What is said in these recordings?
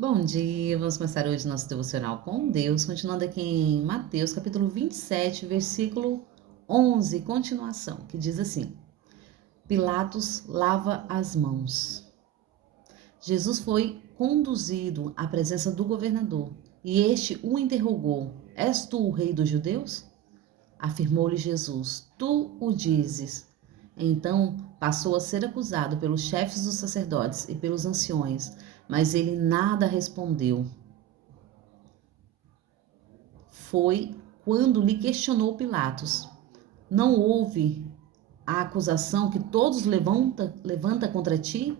Bom dia, vamos começar hoje nosso devocional com Deus, continuando aqui em Mateus, capítulo 27, versículo 11, continuação, que diz assim: Pilatos lava as mãos. Jesus foi conduzido à presença do governador, e este o interrogou: És tu o rei dos judeus? Afirmou-lhe Jesus: Tu o dizes. Então passou a ser acusado pelos chefes dos sacerdotes e pelos anciões, mas ele nada respondeu. Foi quando lhe questionou Pilatos: Não houve a acusação que todos levanta contra ti?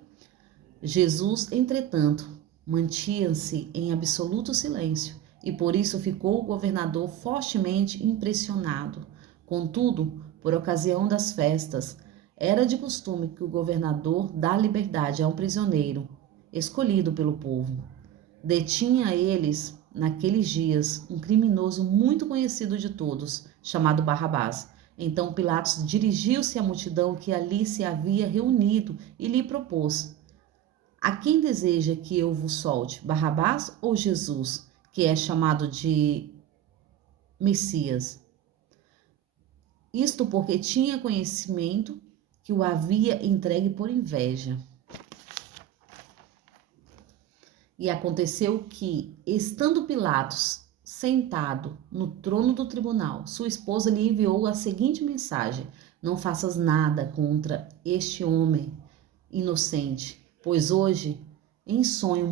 Jesus, entretanto, mantinha-se em absoluto silêncio, e por isso ficou o governador fortemente impressionado. Contudo, por ocasião das festas, era de costume que o governador dá liberdade a um prisioneiro, escolhido pelo povo. Detinha eles, naqueles dias, um criminoso muito conhecido de todos, chamado Barrabás. Então Pilatos dirigiu-se à multidão que ali se havia reunido e lhe propôs: A quem deseja que eu vos solte, Barrabás ou Jesus, que é chamado de Messias? Isto porque tinha conhecimento que o havia entregue por inveja. E aconteceu que, estando Pilatos sentado no trono do tribunal, sua esposa lhe enviou a seguinte mensagem: Não faças nada contra este homem inocente, pois hoje, em sonho,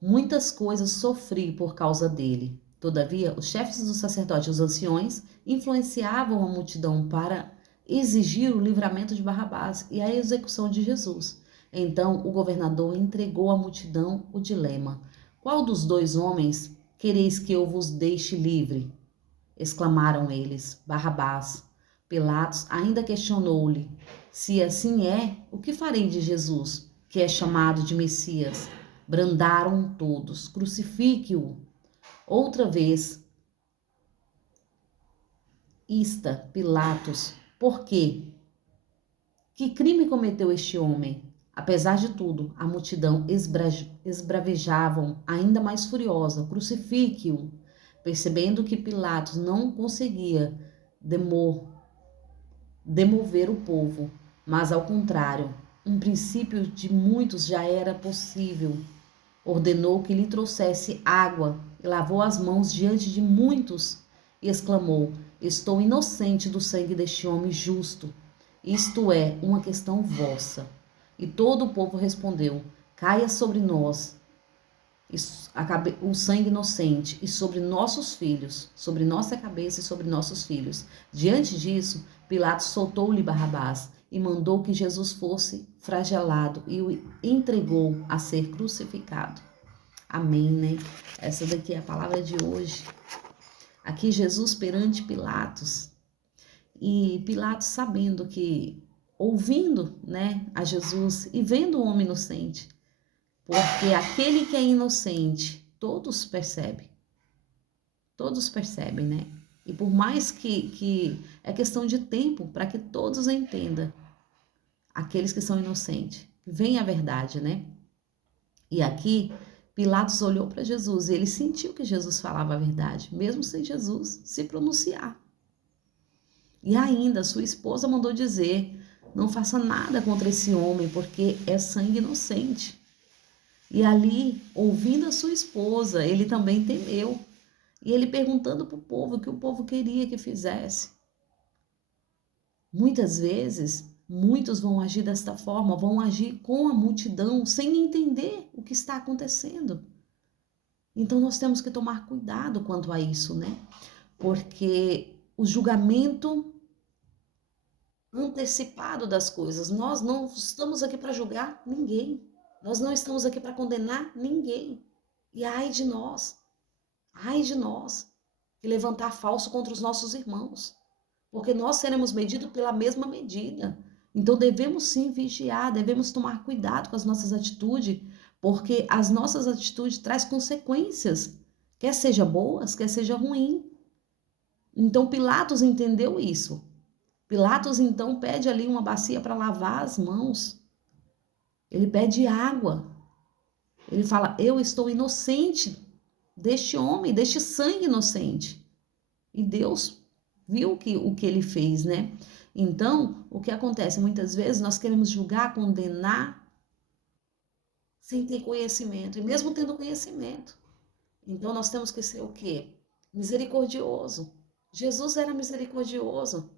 muitas coisas sofri por causa dele. Todavia, os chefes dos sacerdotes e os anciões influenciavam a multidão para exigir o livramento de Barrabás e a execução de Jesus. Então o governador entregou à multidão o dilema: Qual dos dois homens quereis que eu vos deixe livre? Exclamaram eles: Barrabás. Pilatos ainda questionou-lhe: Se assim é, o que farei de Jesus, que é chamado de Messias? Brandaram todos: Crucifique-o. Outra vez, Pilatos: Por quê? Que crime cometeu este homem? Apesar de tudo, a multidão esbravejavam, ainda mais furiosa: Crucifique-o. Percebendo que Pilatos não conseguia demover o povo, mas ao contrário, um princípio de muitos já era possível, ordenou que lhe trouxesse água e lavou as mãos diante de muitos e exclamou: Estou inocente do sangue deste homem justo. Isto é uma questão vossa. E todo o povo respondeu: Caia sobre nós o sangue inocente e sobre nossos filhos, sobre nossa cabeça e sobre nossos filhos. Diante disso, Pilatos soltou-lhe Barrabás e mandou que Jesus fosse flagelado e o entregou a ser crucificado. Amém, né? Essa daqui é a palavra de hoje. Aqui Jesus perante Pilatos. E Pilatos sabendo que, ouvindo, né, a Jesus e vendo o homem inocente, porque aquele que é inocente, todos percebem, né? E por mais que é questão de tempo para que todos entendam, aqueles que são inocentes, vem a verdade, né? E aqui, Pilatos olhou para Jesus e ele sentiu que Jesus falava a verdade, mesmo sem Jesus se pronunciar. E ainda, sua esposa mandou dizer: Não faça nada contra esse homem, porque é sangue inocente. E ali, ouvindo a sua esposa, ele também temeu. E ele perguntando para o povo o que o povo queria que fizesse. Muitas vezes, muitos vão agir desta forma, vão agir com a multidão, sem entender o que está acontecendo. Então, nós temos que tomar cuidado quanto a isso, né? Porque o julgamento antecipado das coisas, nós não estamos aqui para julgar ninguém. Nós não estamos aqui para condenar ninguém. E ai de nós que levantar falso contra os nossos irmãos, porque nós seremos medidos pela mesma medida. Então devemos sim vigiar, devemos tomar cuidado com as nossas atitudes, porque as nossas atitudes trazem consequências, quer seja boas, quer seja ruim. Então Pilatos entendeu isso. Pilatos então pede ali uma bacia para lavar as mãos. Ele pede água. Ele fala: eu estou inocente deste homem, deste sangue inocente. E Deus viu o que ele fez, né? Então, o que acontece? Muitas vezes nós queremos julgar, condenar, sem ter conhecimento, e mesmo tendo conhecimento. Então, nós temos que ser o quê? Misericordioso. Jesus era misericordioso.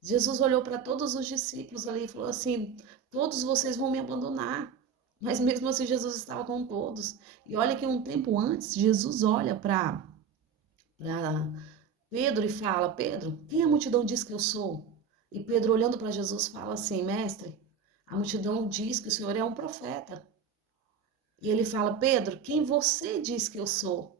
Jesus olhou para todos os discípulos ali e falou assim: todos vocês vão me abandonar. Mas mesmo assim, Jesus estava com todos. E olha que um tempo antes, Jesus olha para Pedro e fala: Pedro, quem a multidão diz que eu sou? E Pedro, olhando para Jesus, fala assim: mestre, a multidão diz que o Senhor é um profeta. E ele fala: Pedro, quem você diz que eu sou?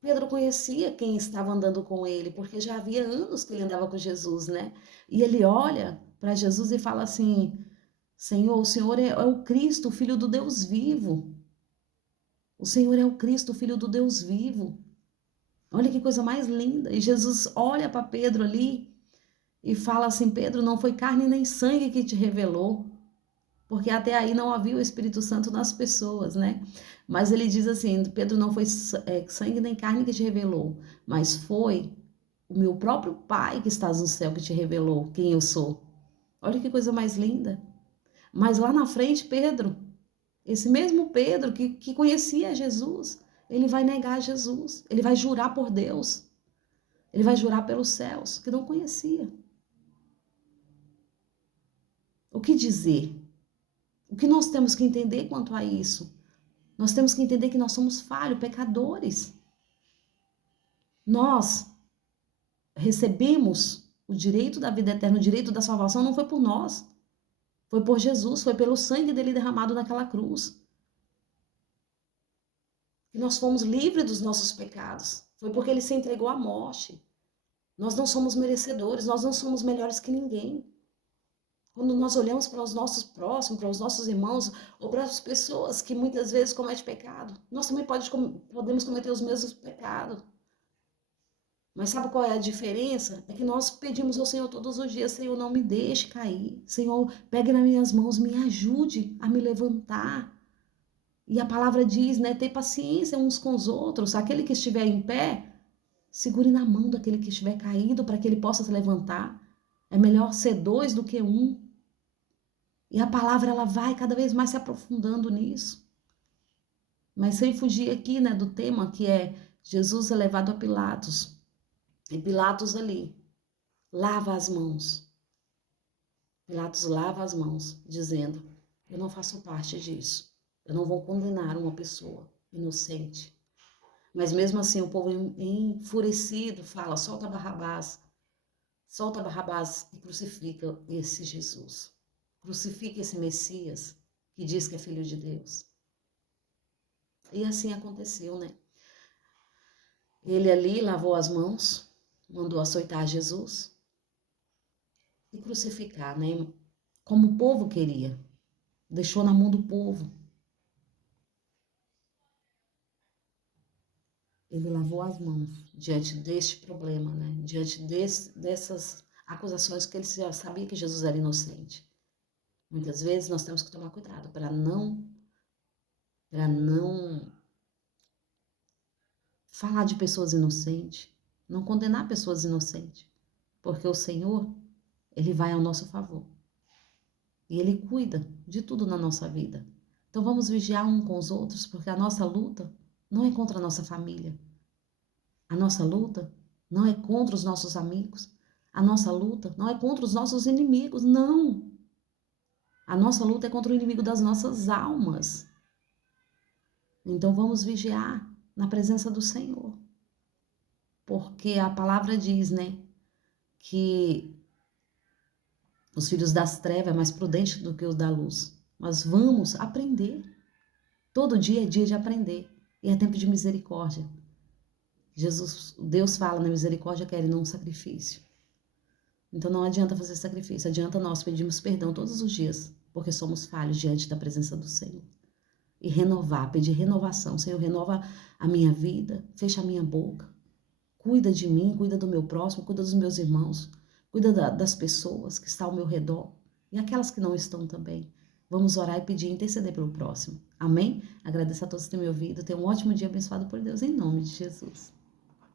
Pedro conhecia quem estava andando com ele, porque já havia anos que ele andava com Jesus, né? E ele olha para Jesus e fala assim: Senhor, o Senhor é o Cristo, o Filho do Deus vivo. O Senhor é o Cristo, o Filho do Deus vivo. Olha que coisa mais linda. E Jesus olha para Pedro ali e fala assim: Pedro, não foi carne nem sangue que te revelou, porque até aí não havia o Espírito Santo nas pessoas, né? Mas ele diz assim: Pedro, não foi sangue nem carne que te revelou, mas foi o meu próprio Pai que estás no céu que te revelou quem eu sou. Olha que coisa mais linda. Mas lá na frente, Pedro, esse mesmo Pedro que conhecia Jesus, ele vai negar Jesus, ele vai jurar por Deus, ele vai jurar pelos céus, que não conhecia. O que dizer? O que nós temos que entender quanto a isso? Nós temos que entender que nós somos falhos, pecadores. Nós recebemos o direito da vida eterna, o direito da salvação, não foi por nós. Foi por Jesus, foi pelo sangue dele derramado naquela cruz. E nós fomos livres dos nossos pecados. Foi porque ele se entregou à morte. Nós não somos merecedores, nós não somos melhores que ninguém. Quando nós olhamos para os nossos próximos, para os nossos irmãos, ou para as pessoas que muitas vezes cometem pecado, nós também podemos cometer os mesmos pecados. Mas sabe qual é a diferença? É que nós pedimos ao Senhor todos os dias: Senhor, não me deixe cair. Senhor, pegue nas minhas mãos, me ajude a me levantar. E a palavra diz, né? Ter paciência uns com os outros. Aquele que estiver em pé, segure na mão daquele que estiver caído para que ele possa se levantar. É melhor ser dois do que um. E a palavra ela vai cada vez mais se aprofundando nisso. Mas sem fugir aqui, né, do tema que é Jesus é levado a Pilatos. E Pilatos ali lava as mãos. Pilatos lava as mãos, dizendo: eu não faço parte disso. Eu não vou condenar uma pessoa inocente. Mas mesmo assim o povo enfurecido fala: solta Barrabás e crucifica esse Jesus. Crucifica esse Messias que diz que é filho de Deus. E assim aconteceu, né? Ele ali lavou as mãos, mandou açoitar Jesus e crucificar, né? Como o povo queria. Deixou na mão do povo. Ele lavou as mãos diante deste problema, né? Diante dessas acusações que ele já sabia que Jesus era inocente. Muitas vezes nós temos que tomar cuidado para não falar de pessoas inocentes, não condenar pessoas inocentes, porque o Senhor, ele vai ao nosso favor. E ele cuida de tudo na nossa vida. Então vamos vigiar uns com os outros, porque a nossa luta não é contra a nossa família. A nossa luta não é contra os nossos amigos. A nossa luta não é contra os nossos inimigos, não. A nossa luta é contra o inimigo das nossas almas. Então vamos vigiar na presença do Senhor. Porque a palavra diz, né, que os filhos das trevas é mais prudente do que os da luz. Mas vamos aprender. Todo dia é dia de aprender. E é tempo de misericórdia. Deus fala na misericórdia quer e não um sacrifício. Então não adianta fazer sacrifício, adianta nós pedirmos perdão todos os dias, porque somos falhos diante da presença do Senhor. E renovar, pedir renovação. Senhor, renova a minha vida, fecha a minha boca. Cuida de mim, cuida do meu próximo, cuida dos meus irmãos, cuida das pessoas que estão ao meu redor e aquelas que não estão também. Vamos orar e pedir e interceder pelo próximo. Amém? Agradeço a todos que têm me ouvido. Tenham um ótimo dia abençoado por Deus, em nome de Jesus.